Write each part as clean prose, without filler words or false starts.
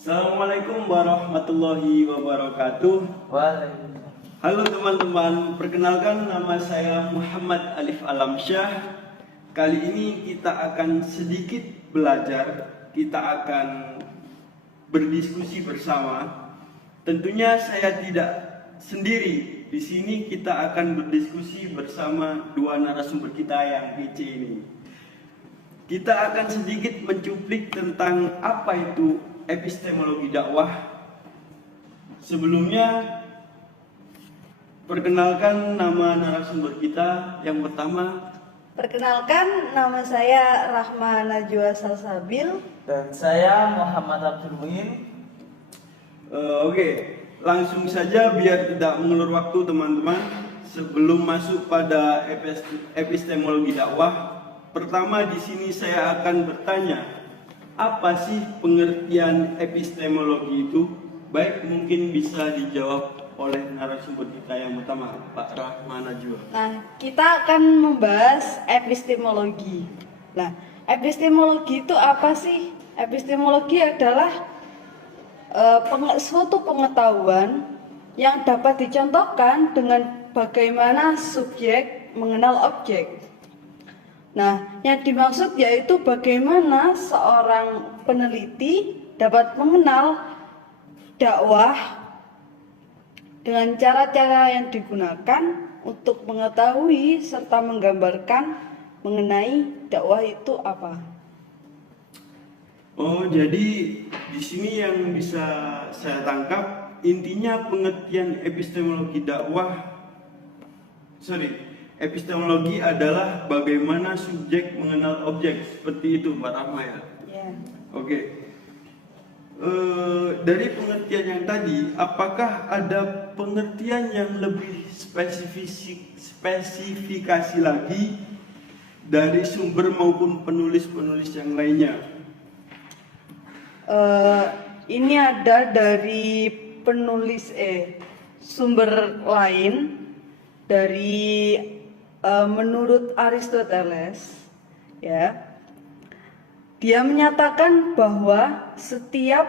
Assalamualaikum warahmatullahi wabarakatuh. Waalaikumsalam. Halo teman-teman, perkenalkan nama saya Muhammad Alif Alamsyah. Kali ini kita akan sedikit belajar, kita akan berdiskusi bersama. Tentunya saya tidak sendiri. Di sini kita akan berdiskusi bersama dua narasumber kita yang kece ini. Kita akan sedikit mencuplik tentang apa itu epistemologi dakwah. Sebelumnya, perkenalkan nama narasumber kita. Yang pertama, Perkenalkan, nama saya Rahma Najwa Salsabil. Dan saya Muhammad Abdul Muin. Oke, langsung saja biar tidak mengulur waktu teman-teman. Sebelum masuk pada epistemologi dakwah, pertama di sini saya akan bertanya, apa sih pengertian epistemologi itu? Baik, mungkin bisa dijawab oleh narasumber kita yang pertama, Pak Rahman Najwa. Nah, kita akan membahas epistemologi. Nah, epistemologi itu apa sih? Epistemologi adalah suatu pengetahuan yang dapat dicontohkan dengan bagaimana subjek mengenal objek. Nah, yang dimaksud yaitu bagaimana seorang peneliti dapat mengenal dakwah dengan cara-cara yang digunakan untuk mengetahui serta menggambarkan mengenai dakwah itu apa. Oh, jadi di sini yang bisa saya tangkap intinya pengertian epistemologi adalah bagaimana subjek mengenal objek, seperti itu, Mbak Rahma ya. Ya. Oke. Dari pengertian yang tadi, apakah ada pengertian yang lebih spesifikasi lagi dari sumber maupun penulis-penulis yang lainnya? Ini ada dari penulis sumber lain dari menurut Aristoteles, ya. Dia menyatakan bahwa setiap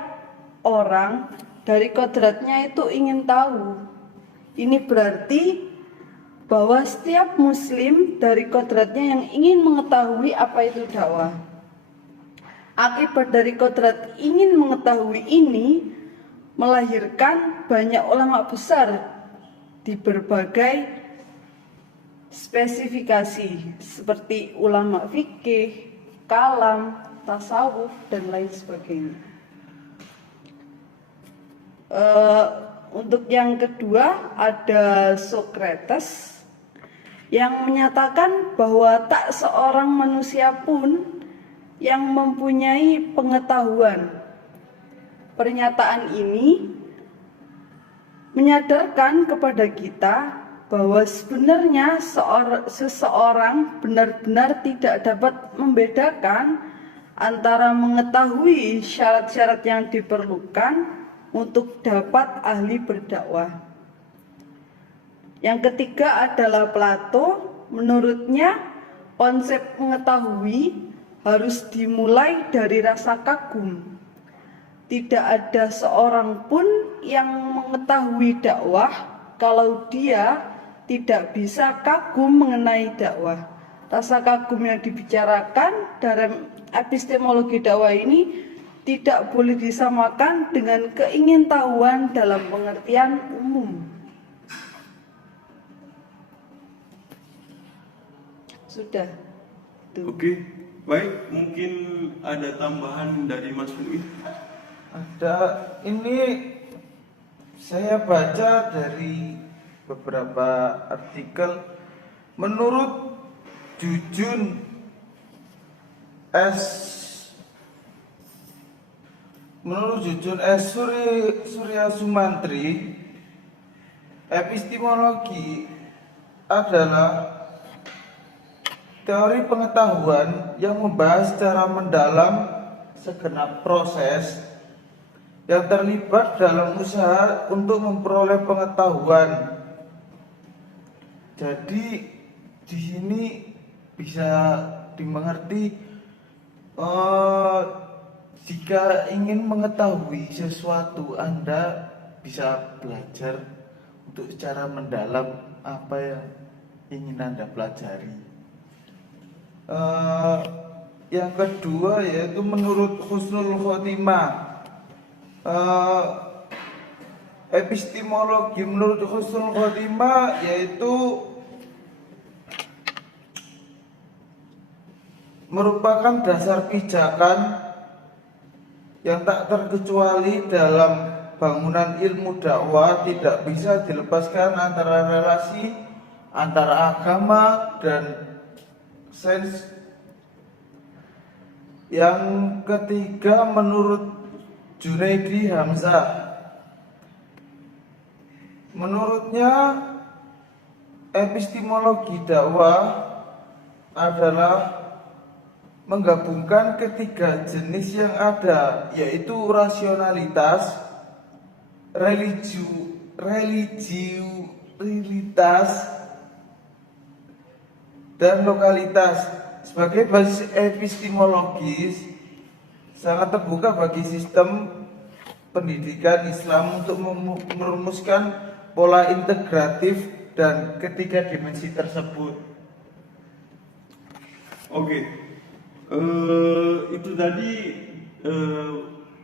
orang dari kodratnya itu ingin tahu. Ini berarti bahwa setiap muslim dari kodratnya yang ingin mengetahui apa itu dakwah. Akibat dari kodrat ingin mengetahui ini melahirkan banyak ulama besar di berbagai spesifikasi seperti ulama fikih, kalam, tasawuf, dan lain sebagainya. Untuk yang kedua ada Socrates yang menyatakan bahwa tak seorang manusia pun yang mempunyai pengetahuan. Pernyataan ini menyadarkan kepada kita bahwa sebenarnya seseorang benar-benar tidak dapat membedakan antara mengetahui syarat-syarat yang diperlukan untuk dapat ahli berdakwah. Yang ketiga adalah Plato. Menurutnya konsep mengetahui harus dimulai dari rasa kagum. Tidak ada seorang pun yang mengetahui dakwah kalau dia tidak bisa kagum mengenai dakwah. Rasa kagum yang dibicarakan dalam epistemologi dakwah ini tidak boleh disamakan dengan keingintahuan dalam pengertian umum. Sudah. Tuh. Oke, baik, mungkin ada tambahan dari Mas Muin. Ada, ini saya baca dari beberapa artikel. Menurut Jujun S. Surya Sumantri, epistemologi adalah teori pengetahuan yang membahas secara mendalam segenap proses yang terlibat dalam usaha untuk memperoleh pengetahuan. Jadi di sini bisa dimengerti Jika ingin mengetahui sesuatu, Anda bisa belajar untuk secara mendalam apa yang ingin Anda pelajari. Yang kedua yaitu menurut husnul khotimah. Epistemologi menurut husnul khotimah yaitu merupakan dasar pijakan yang tak terkecuali dalam bangunan ilmu dakwah, tidak bisa dilepaskan antara relasi antara agama dan sains. Yang ketiga menurut Junaidi Hamzah, menurutnya epistemologi dakwah adalah menggabungkan ketiga jenis yang ada, yaitu rasionalitas, religiulitas, dan lokalitas. Sebagai basis epistemologis, sangat terbuka bagi sistem pendidikan Islam untuk merumuskan pola integratif dan ketiga dimensi tersebut. Oke. Itu tadi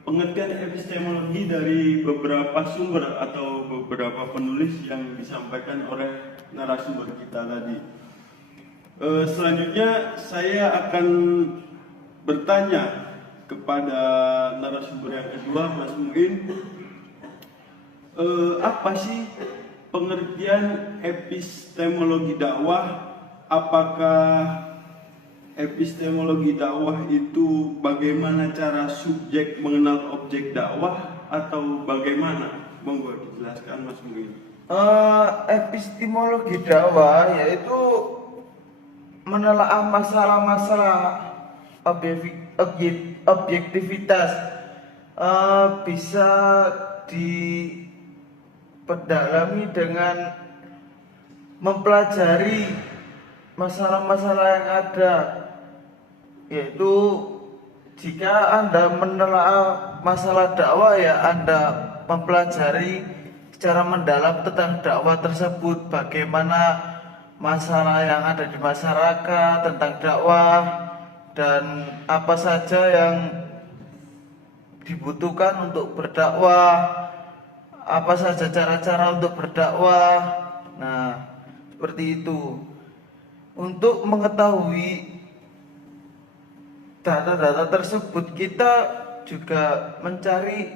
pengertian epistemologi dari beberapa sumber atau beberapa penulis yang disampaikan oleh narasumber kita tadi. Selanjutnya saya akan bertanya kepada narasumber yang kedua, Mas Muin. Apa sih pengertian epistemologi dakwah? Apakah epistemologi dakwah itu bagaimana cara subjek mengenal objek dakwah atau bagaimana? Monggo dijelaskan Mas Muin. Epistemologi dakwah yaitu menelaah masalah-masalah objektivitas, bisa diperdalami dengan mempelajari masalah-masalah yang ada, yaitu jika Anda menelaah masalah dakwah ya Anda mempelajari secara mendalam tentang dakwah tersebut, bagaimana masalah yang ada di masyarakat tentang dakwah dan apa saja yang dibutuhkan untuk berdakwah, apa saja cara-cara untuk berdakwah. Nah, seperti itu. Untuk mengetahui data-data tersebut, kita juga mencari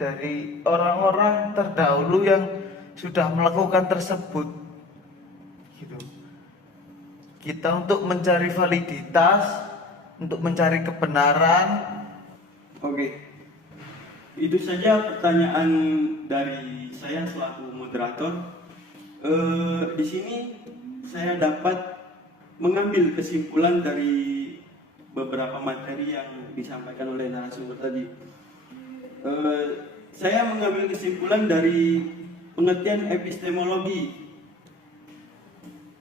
dari orang-orang terdahulu yang sudah melakukan tersebut. Gitu. Kita untuk mencari validitas, untuk mencari kebenaran. Oke. Itu saja pertanyaan dari saya selaku moderator. Di sini saya dapat mengambil kesimpulan dari beberapa materi yang disampaikan oleh narasumber tadi. Saya mengambil kesimpulan dari pengertian epistemologi.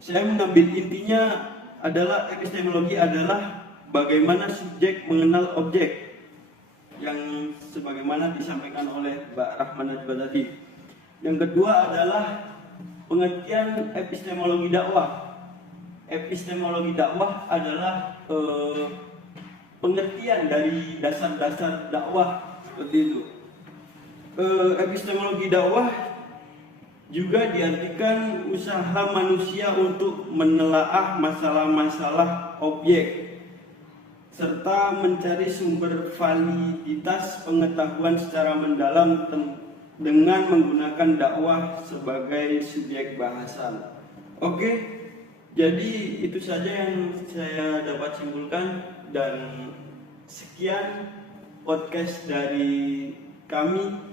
Saya mengambil intinya adalah epistemologi adalah bagaimana subjek mengenal objek, yang sebagaimana disampaikan oleh Mbak Rahmana juga tadi. Yang kedua adalah pengertian epistemologi dakwah. Epistemologi dakwah adalah pengertian dari dasar-dasar dakwah, seperti itu. Epistemologi dakwah juga diartikan usaha manusia untuk menelaah masalah-masalah objek serta mencari sumber validitas pengetahuan secara mendalam dengan menggunakan dakwah sebagai subjek bahasan. Oke, jadi itu saja yang saya dapat simpulkan, dan sekian podcast dari kami.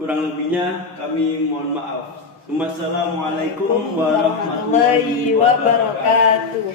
Kurang lebihnya kami mohon maaf. Wassalamualaikum warahmatullahi wabarakatuh.